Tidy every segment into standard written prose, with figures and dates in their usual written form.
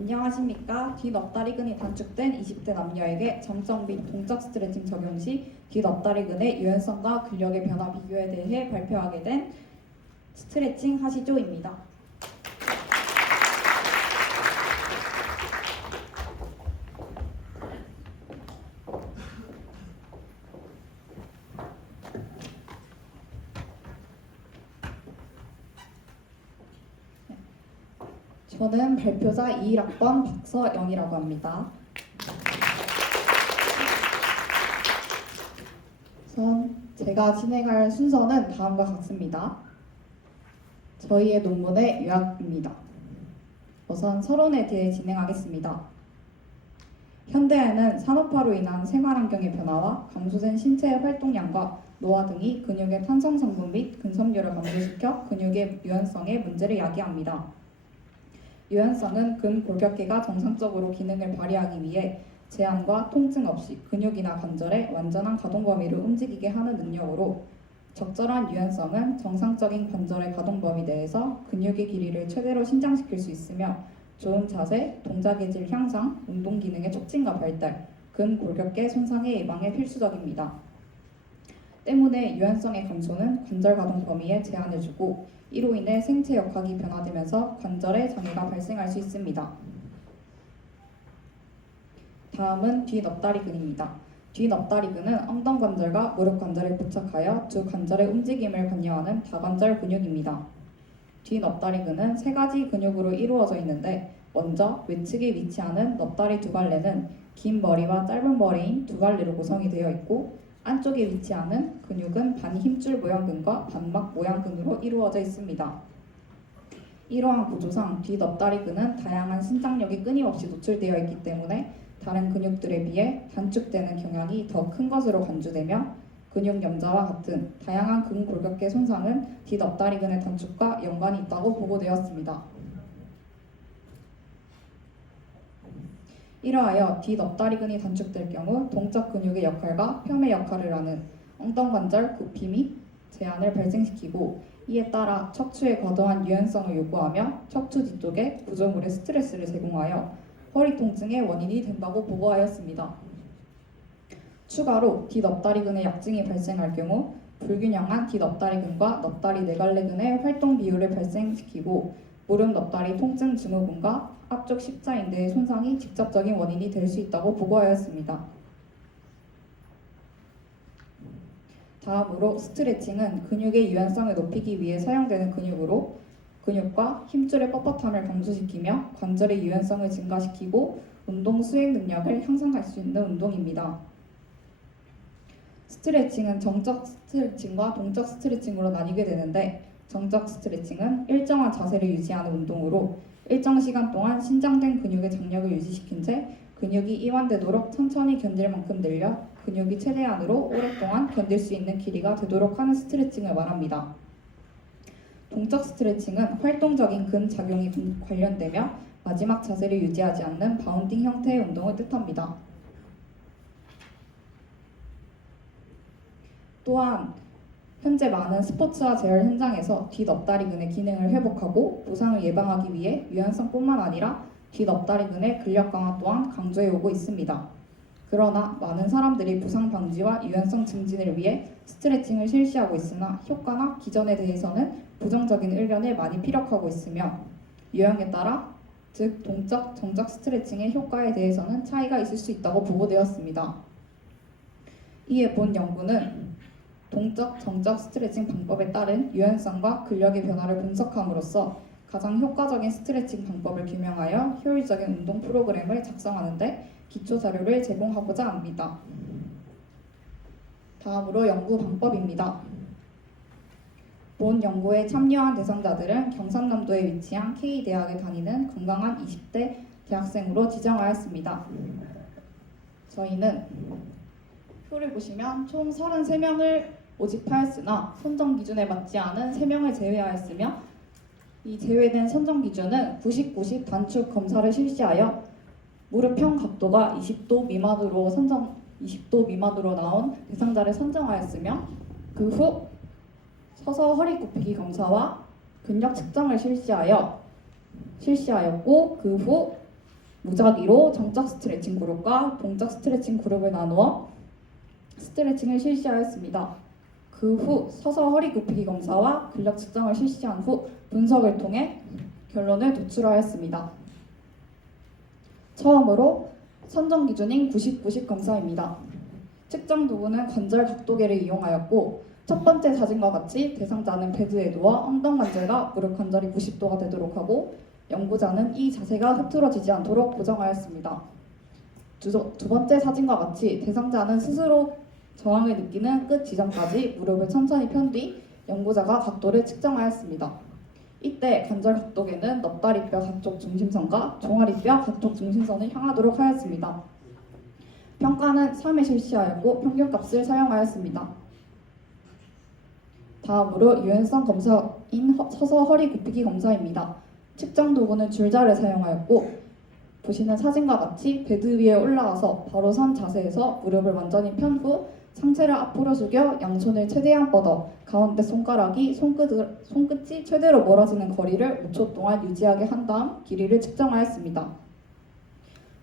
안녕하십니까. 뒷엎다리근이 단축된 20대 남녀에게 점성 및 동작 스트레칭 적용 시 뒷엎다리근의 유연성과 근력의 변화 비교에 대해 발표하게 된 스트레칭 하시조입니다. 저는 발표자 21학번 박서영이라고 합니다. 우선 제가 진행할 순서는 다음과 같습니다. 저희의 논문의 요약입니다. 우선 서론에 대해 진행하겠습니다. 현대에는 산업화로 인한 생활환경의 변화와 감소된 신체의 활동량과 노화 등이 근육의 탄성 성분 및 근섬유를 감소시켜 근육의 유연성에 문제를 야기합니다. 유연성은 근골격계가 정상적으로 기능을 발휘하기 위해 제한과 통증 없이 근육이나 관절의 완전한 가동 범위를 움직이게 하는 능력으로, 적절한 유연성은 정상적인 관절의 가동 범위 내에서 근육의 길이를 최대로 신장시킬 수 있으며 좋은 자세, 동작의 질 향상, 운동 기능의 촉진과 발달, 근골격계 손상의 예방에 필수적입니다. 때문에 유연성의 감소는 관절 가동 범위에 제한을 주고 이로 인해 생체 역학이 변화되면서 관절에 장애가 발생할 수 있습니다. 다음은 뒷엎다리근입니다. 뒷엎다리근은 엉덩관절과 무릎관절에 부착하여 두 관절의 움직임을 관여하는 다관절 근육입니다. 뒷엎다리근은 세 가지 근육으로 이루어져 있는데, 먼저 외측에 위치하는 넙다리 두 갈래는 긴 머리와 짧은 머리인 두 갈래로 구성이 되어 있고, 안쪽에 위치하는 근육은 반힘줄 모양근과 반막 모양근으로 이루어져 있습니다. 이러한 구조상 뒷엎다리근은 다양한 신장력이 끊임없이 노출되어 있기 때문에 다른 근육들에 비해 단축되는 경향이 더 큰 것으로 간주되며, 근육 염좌와 같은 다양한 근골격계 손상은 뒷엎다리근의 단축과 연관이 있다고 보고되었습니다. 이러하여 뒷엎다리근이 단축될 경우 동적 근육의 역할과 폄의 역할을 하는 엉덩관절 굽힘이 제한을 발생시키고, 이에 따라 척추에 과도한 유연성을 요구하며 척추 뒤쪽에 구조물에 스트레스를 제공하여 허리 통증의 원인이 된다고 보고하였습니다. 추가로 뒷엎다리근의 약증이 발생할 경우 불균형한 뒷엎다리근과 넙다리 네갈래근의 활동 비율을 발생시키고 무릎 넙다리 통증 증후군과 앞쪽 십자인대의 손상이 직접적인 원인이 될 수 있다고 보고하였습니다. 다음으로 스트레칭은 근육의 유연성을 높이기 위해 사용되는 근육으로, 근육과 힘줄의 뻣뻣함을 감소시키며 관절의 유연성을 증가시키고 운동 수행 능력을 향상할 수 있는 운동입니다. 스트레칭은 정적 스트레칭과 동적 스트레칭으로 나뉘게 되는데, 정적 스트레칭은 일정한 자세를 유지하는 운동으로 일정 시간 동안 신장된 근육의 장력을 유지시킨 채 근육이 이완되도록 천천히 견딜 만큼 늘려 근육이 최대한으로 오랫동안 견딜 수 있는 길이가 되도록 하는 스트레칭을 말합니다. 동적 스트레칭은 활동적인 근작용이 관련되며 마지막 자세를 유지하지 않는 바운딩 형태의 운동을 뜻합니다. 또한 현재 많은 스포츠와 재활 현장에서 뒷엎다리근의 기능을 회복하고 부상을 예방하기 위해 유연성뿐만 아니라 뒷엎다리근의 근력 강화 또한 강조해 오고 있습니다. 그러나 많은 사람들이 부상 방지와 유연성 증진을 위해 스트레칭을 실시하고 있으나 효과나 기전에 대해서는 부정적인 의견을 많이 피력하고 있으며, 유형에 따라 즉 동적, 정적 스트레칭의 효과에 대해서는 차이가 있을 수 있다고 보고되었습니다. 이에 본 연구는 동적, 정적 스트레칭 방법에 따른 유연성과 근력의 변화를 분석함으로써 가장 효과적인 스트레칭 방법을 규명하여 효율적인 운동 프로그램을 작성하는 데 기초 자료를 제공하고자 합니다. 다음으로 연구 방법입니다. 본 연구에 참여한 대상자들은 경상남도에 위치한 K대학에 다니는 건강한 20대 대학생으로 지정하였습니다. 저희는 표를 보시면 총 33명을 모집하였으나 선정 기준에 맞지 않은 3명을 제외하였으며, 이 제외된 선정 기준은 90-90 단축 검사를 실시하여 무릎형 각도가 20도 미만으로 나온 대상자를 선정하였으며, 그 후 서서 허리 굽히기 검사와 근력 측정을 실시하였고, 그 후 무작위로 정적 스트레칭 그룹과 동적 스트레칭 그룹을 나누어 스트레칭을 실시하였습니다. 그 후 서서 허리 굽히기 검사와 근력 측정을 실시한 후 분석을 통해 결론을 도출하였습니다. 처음으로 선정 기준인 90-90 검사입니다. 측정 도구는 관절 각도계를 이용하였고 첫 번째 사진과 같이 대상자는 베드에 누워 엉덩 관절과 무릎 관절이 90도가 되도록 하고 연구자는 이 자세가 흐트러지지 않도록 고정하였습니다. 두 번째 사진과 같이 대상자는 스스로 저항을 느끼는 끝 지점까지 무릎을 천천히 편 뒤 연구자가 각도를 측정하였습니다. 이때 관절 각도계는 넙다리뼈 각쪽 중심선과 종아리뼈 각쪽 중심선을 향하도록 하였습니다. 평가는 3회 실시하였고 평균값을 사용하였습니다. 다음으로 유연성 검사인 서서 허리 굽히기 검사입니다. 측정 도구는 줄자를 사용하였고 보시는 사진과 같이 베드 위에 올라가서 바로 선 자세에서 무릎을 완전히 편 후 상체를 앞으로 숙여 양손을 최대한 뻗어 가운데 손가락이 손끝이 최대로 멀어지는 거리를 5초 동안 유지하게 한 다음 길이를 측정하였습니다.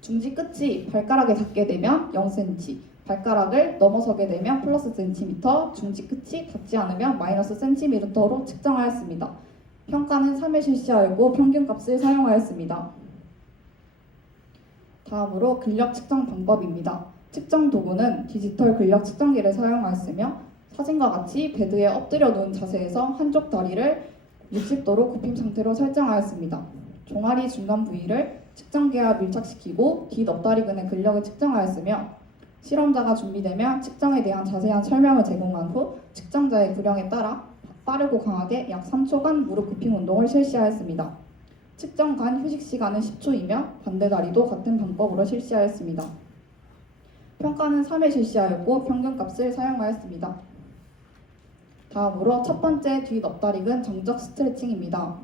중지 끝이 발가락에 닿게 되면 0cm, 발가락을 넘어서게 되면 플러스 센티미터, 중지 끝이 닿지 않으면 마이너스 센티미터로 측정하였습니다. 평가는 3회 실시하였고 평균값을 사용하였습니다. 다음으로 근력 측정 방법입니다. 측정 도구는 디지털 근력 측정기를 사용하였으며 사진과 같이 베드에 엎드려 누운 자세에서 한쪽 다리를 60도로 굽힌 상태로 설정하였습니다. 종아리 중간 부위를 측정기와 밀착시키고 뒷엎다리근의 근력을 측정하였으며 실험자가 준비되면 측정에 대한 자세한 설명을 제공한 후 측정자의 구령에 따라 빠르고 강하게 약 3초간 무릎 굽힘 운동을 실시하였습니다. 측정 간 휴식 시간은 10초이며 반대 다리도 같은 방법으로 실시하였습니다. 평가는 3회 실시하였고 평균값을 사용하였습니다. 다음으로 첫 번째 뒷엎다리근 정적 스트레칭입니다.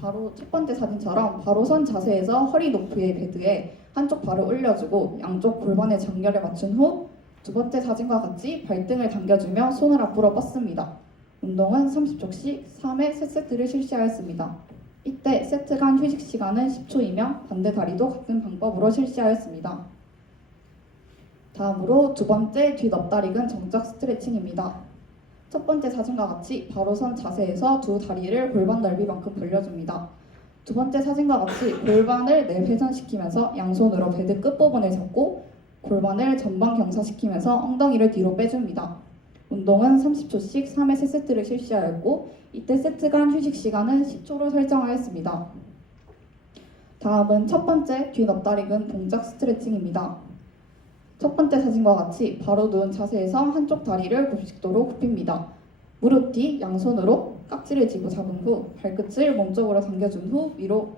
바로 첫 번째 사진처럼 바로 선 자세에서 허리 높이의 베드에 한쪽 발을 올려주고 양쪽 골반의 장렬에 맞춘 후 두 번째 사진과 같이 발등을 당겨주며 손을 앞으로 뻗습니다. 운동은 30초씩 3회 3세트를 실시하였습니다. 이때 세트 간 휴식 시간은 10초이며 반대 다리도 같은 방법으로 실시하였습니다. 다음으로 두 번째 뒷엎다리근 정적 스트레칭입니다. 첫 번째 사진과 같이 바로 선 자세에서 두 다리를 골반 넓이만큼 벌려줍니다. 두 번째 사진과 같이 골반을 내회전시키면서 양손으로 베드 끝부분을 잡고 골반을 전방 경사시키면서 엉덩이를 뒤로 빼줍니다. 운동은 30초씩 3회 3세트를 실시하였고 이때 세트 간 휴식 시간은 10초로 설정하였습니다. 다음은 첫 번째 뒷엎다리근 동작 스트레칭입니다. 첫 번째 사진과 같이 바로 누운 자세에서 한쪽 다리를 90도로 굽힙니다. 무릎 뒤 양손으로 깍지를 쥐고 잡은 후 발끝을 몸쪽으로 당겨준 후 위로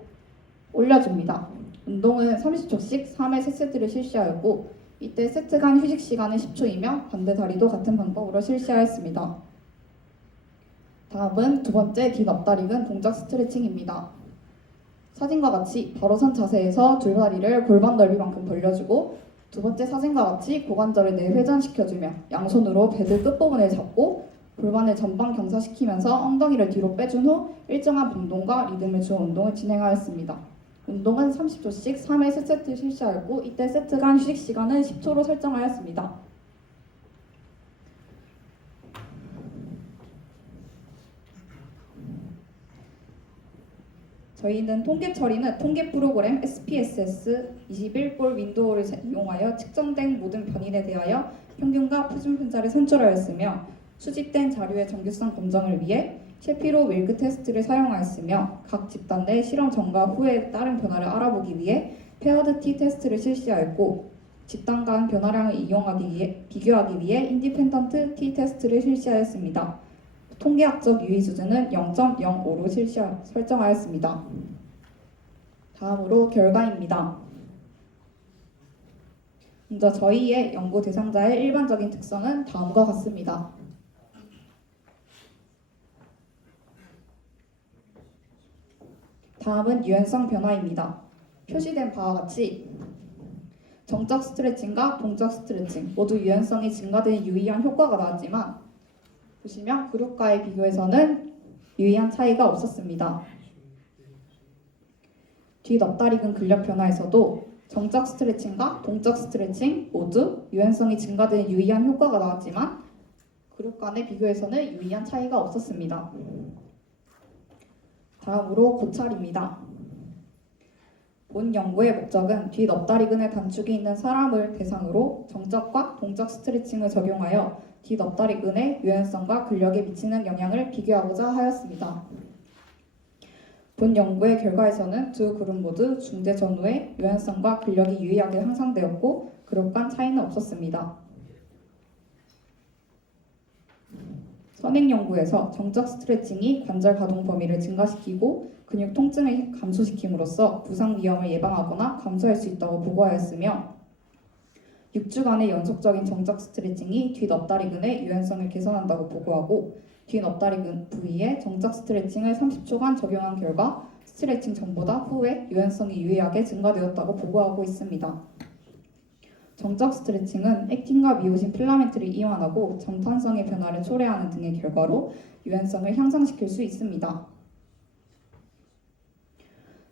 올려줍니다. 운동은 30초씩 3회 3세트를 실시하였고 이때 세트 간 휴식 시간은 10초이며 반대 다리도 같은 방법으로 실시하였습니다. 다음은 두 번째 뒷엎다리근 동작 스트레칭입니다. 사진과 같이 바로 선 자세에서 두 다리를 골반 넓이만큼 벌려주고 두 번째 사진과 같이 고관절을 내회전시켜주며 양손으로 베드 끝부분을 잡고 골반을 전방 경사시키면서 엉덩이를 뒤로 빼준 후 일정한 방동과 리듬을 주어 운동을 진행하였습니다. 운동은 30초씩 3회 3세트 실시하였고 이때 세트 간 휴식 시간은 10초로 설정하였습니다. 저희는 통계 처리는 통계 프로그램 SPSS 21볼 윈도우를 이용하여 측정된 모든 변인에 대하여 평균과 표준 편차를 산출하였으며 수집된 자료의 정규성 검증을 위해 셰피로 윌크 테스트를 사용하였으며 각 집단 내 실험 전과 후에 따른 변화를 알아보기 위해 페어드 티 테스트를 실시하였고 집단 간 변화량을 비교하기 위해 인디펜던트 티 테스트를 실시하였습니다. 통계학적 유의 수준은 0.05로 설정하였습니다. 다음으로 결과입니다. 먼저 저희의 연구 대상자의 일반적인 특성은 다음과 같습니다. 다음은 유연성 변화입니다. 표시된 바와 같이 정적 스트레칭과 동적 스트레칭 모두 유연성이 증가되는 유의한 효과가 나왔지만 보시면 그룹과의 비교에서는 유의한 차이가 없었습니다. 뒤엎다리근 근력 변화에서도 정적 스트레칭과 동적 스트레칭 모두 유연성이 증가되는 유의한 효과가 나왔지만 그룹 간의 비교에서는 유의한 차이가 없었습니다. 다음으로 고찰입니다. 본 연구의 목적은 뒤엎다리근의 단축이 있는 사람을 대상으로 정적과 동적 스트레칭을 적용하여 뒤엎다리근의 유연성과 근력에 미치는 영향을 비교하고자 하였습니다. 본 연구의 결과에서는 두 그룹 모두 중대 전후에 유연성과 근력이 유의하게 향상되었고 그룹 간 차이는 없었습니다. 선행 연구에서 정적 스트레칭이 관절 가동 범위를 증가시키고 근육 통증을 감소시킴으로써 부상 위험을 예방하거나 감소할 수 있다고 보고하였으며 6주간의 연속적인 정적 스트레칭이 뒷엎다리근의 유연성을 개선한다고 보고하고 뒷엎다리근 부위에 정적 스트레칭을 30초간 적용한 결과 스트레칭 전보다 후에 유연성이 유의하게 증가되었다고 보고하고 있습니다. 정적 스트레칭은 액틴과 미오신 필라멘트를 이완하고 점탄성의 변화를 초래하는 등의 결과로 유연성을 향상시킬 수 있습니다.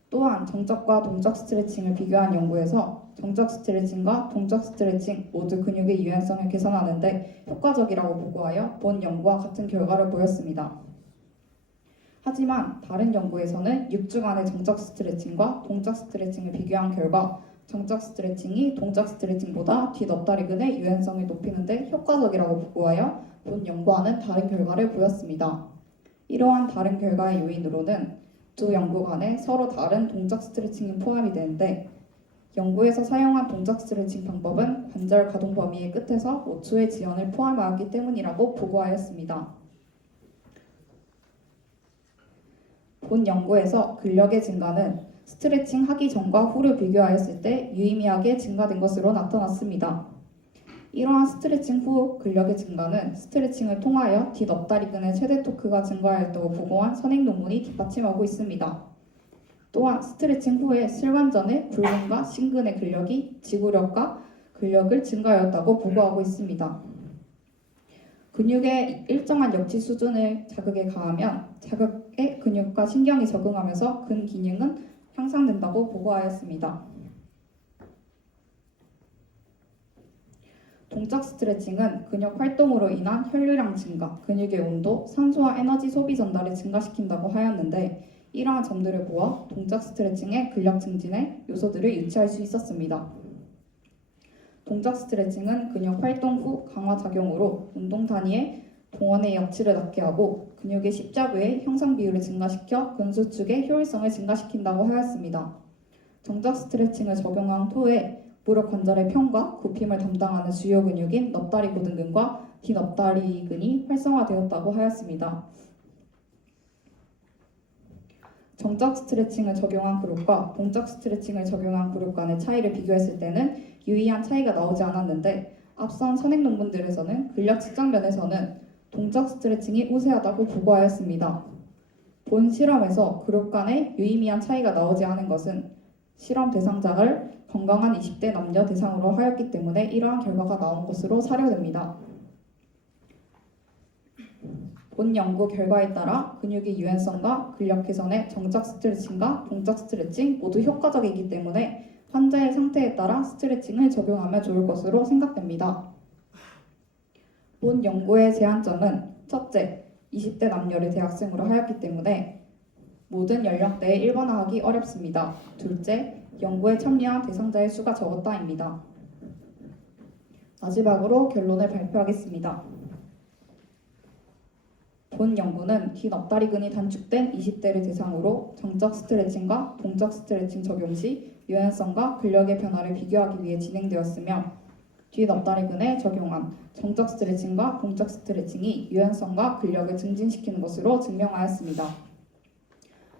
또한 정적과 동적 스트레칭을 비교한 연구에서 정적 스트레칭과 동적 스트레칭 모두 근육의 유연성을 개선하는 데 효과적이라고 보고하여 본 연구와 같은 결과를 보였습니다. 하지만 다른 연구에서는 6주간의 정적 스트레칭과 동적 스트레칭을 비교한 결과 정적 스트레칭이 동적 스트레칭보다 뒷엎다리근의 유연성을 높이는 데 효과적이라고 보고하여 본 연구와는 다른 결과를 보였습니다. 이러한 다른 결과의 요인으로는 두 연구 간에 서로 다른 동적 스트레칭이 포함이 되는데 연구에서 사용한 동적 스트레칭 방법은 관절 가동 범위의 끝에서 5초의 지연을 포함하기 때문이라고 보고하였습니다. 본 연구에서 근력의 증가는 스트레칭 하기 전과 후를 비교하였을 때 유의미하게 증가된 것으로 나타났습니다. 이러한 스트레칭 후 근력의 증가는 스트레칭을 통하여 뒷엎다리근의 최대 토크가 증가하였다고 보고한 선행 논문이 뒷받침하고 있습니다. 또한 스트레칭 후에 슬관전의 굴근과 신근의 근력이 지구력과 근력을 증가하였다고 보고하고 있습니다. 근육의 일정한 역치 수준을 자극에 가하면 자극에 근육과 신경이 적응하면서 근 기능은 향상된다고 보고하였습니다. 동적 스트레칭은 근육 활동으로 인한 혈류량 증가, 근육의 온도, 산소와 에너지 소비 전달을 증가시킨다고 하였는데 이러한 점들을 보아 동적 스트레칭의 근력 증진에 요소들을 유치할 수 있었습니다. 동적 스트레칭은 근육 활동 후 강화 작용으로 운동 단위의 동원의 역치를 낮게 하고 근육의 십자구의 형상 비율을 증가시켜 근수축의 효율성을 증가시킨다고 하였습니다. 정적 스트레칭을 적용한 후에 무릎 관절의 평과 굽힘을 담당하는 주요 근육인 넙다리 고등근과 뒷엎다리근이 활성화되었다고 하였습니다. 정적 스트레칭을 적용한 그룹과 동적 스트레칭을 적용한 그룹 간의 차이를 비교했을 때는 유의한 차이가 나오지 않았는데 앞선 선행 논문들에서는 근력 측정 면에서는 동적 스트레칭이 우세하다고 보고하였습니다. 본 실험에서 그룹 간의 유의미한 차이가 나오지 않은 것은 실험 대상자를 건강한 20대 남녀 대상으로 하였기 때문에 이러한 결과가 나온 것으로 사료됩니다. 본 연구 결과에 따라 근육의 유연성과 근력 개선에 정적 스트레칭과 동적 스트레칭 모두 효과적이기 때문에 환자의 상태에 따라 스트레칭을 적용하면 좋을 것으로 생각됩니다. 본 연구의 제한점은 첫째, 20대 남녀를 대학생으로 하였기 때문에 모든 연령대에 일반화하기 어렵습니다. 둘째, 연구에 참여한 대상자의 수가 적었다입니다. 마지막으로 결론을 발표하겠습니다. 본 연구는 뒷엎다리근이 단축된 20대를 대상으로 정적 스트레칭과 동적 스트레칭 적용 시 유연성과 근력의 변화를 비교하기 위해 진행되었으며 뒷엎다리근에 적용한 정적 스트레칭과 동적 스트레칭이 유연성과 근력을 증진시키는 것으로 증명하였습니다.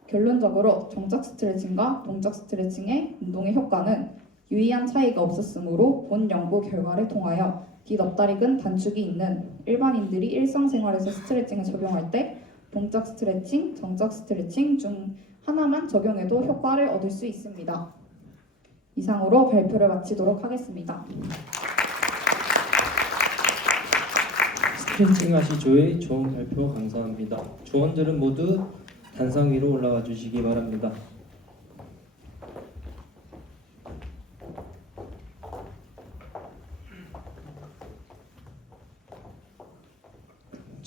결론적으로 정적 스트레칭과 동적 스트레칭의 운동의 효과는 유의한 차이가 없었으므로 본 연구 결과를 통하여 뒷엎다리근 단축이 있는 일반인들이 일상생활에서 스트레칭을 적용할 때 동적 스트레칭, 정적 스트레칭 중 하나만 적용해도 효과를 얻을 수 있습니다. 이상으로 발표를 마치도록 하겠습니다. 스트레칭 하시조의 좋은 발표 감사합니다. 조원들은 모두 단상 위로 올라와 주시기 바랍니다.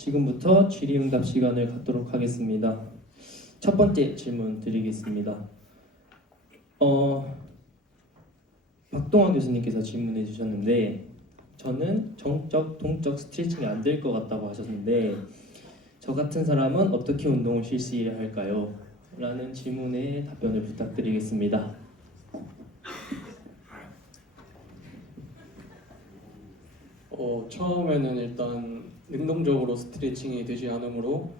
지금부터 질의응답 시간을 갖도록 하겠습니다. 첫 번째 질문 드리겠습니다. 박동원 교수님께서 질문해 주셨는데 저는 정적, 동적 스트레칭이 안 될 것 같다고 하셨는데 저 같은 사람은 어떻게 운동을 실시해야 할까요? 라는 질문에 답변을 부탁드리겠습니다. 처음에는 일단 능동적으로 스트레칭이 되지 않으므로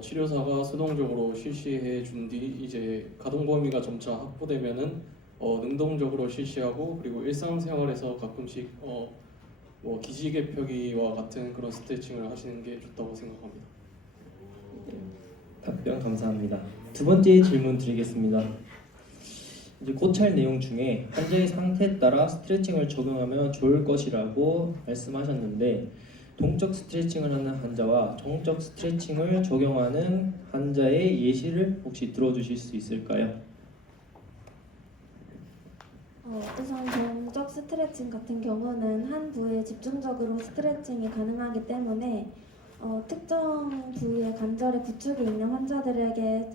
치료사가 수동적으로 실시해 준 뒤 이제 가동 범위가 점차 확보되면은 능동적으로 실시하고 그리고 일상생활에서 가끔씩 뭐 기지개펴기와 같은 그런 스트레칭을 하시는 게 좋다고 생각합니다. 답변 감사합니다. 두 번째 질문 드리겠습니다. 이제 고찰 내용 중에 환자의 상태에 따라 스트레칭을 적용하면 좋을 것이라고 말씀하셨는데 동적 스트레칭을 하는 환자와 정적 스트레칭을 적용하는 환자의 예시를 혹시 들어주실 수 있을까요? 우선 동적 스트레칭 같은 경우는 한 부위에 집중적으로 스트레칭이 가능하기 때문에 특정 부위에 관절에 구축이 있는 환자들에게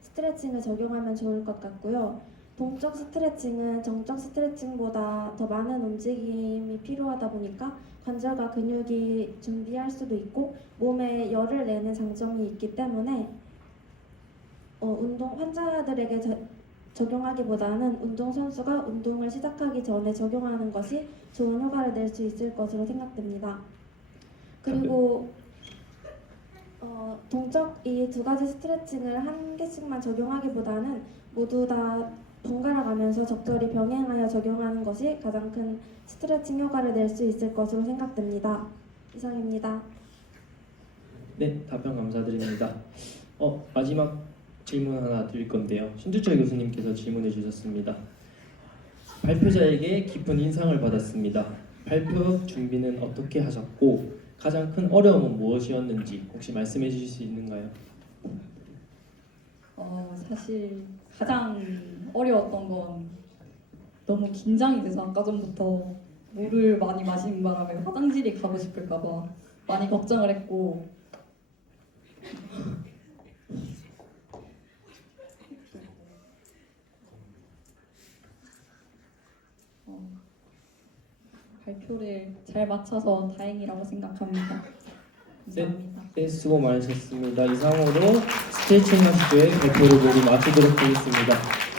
스트레칭을 적용하면 좋을 것 같고요. 동적 스트레칭은 정적 스트레칭보다 더 많은 움직임이 필요하다 보니까 관절과 근육이 준비할 수도 있고 몸에 열을 내는 장점이 있기 때문에 운동 환자들에게 적용하기보다는 운동선수가 운동을 시작하기 전에 적용하는 것이 좋은 효과를 낼 수 있을 것으로 생각됩니다. 그리고 동적 이 두 가지 스트레칭을 한 개씩만 적용하기보다는 모두 다 번갈아 가면서 적절히 병행하여 적용하는 것이 가장 큰 스트레칭 효과를 낼 수 있을 것으로 생각됩니다. 이상입니다. 네, 답변 감사드립니다. 마지막 질문 하나 드릴 건데요. 신주철 교수님께서 질문해 주셨습니다. 발표자에게 깊은 인상을 받았습니다. 발표 준비는 어떻게 하셨고 가장 큰 어려움은 무엇이었는지 혹시 말씀해 주실 수 있는가요? 사실 가장 어려웠던 건 너무 긴장이 돼서 아까 전부터 물을 많이 마시는 바람에 화장실이 가고 싶을까봐 많이 걱정을 했고 발표를 잘 맞춰서 다행이라고 생각합니다. 감사합니다. 네, 수고 많으셨습니다. 이상으로 스트레칭 학교의 발표를 모두 마치도록 하겠습니다.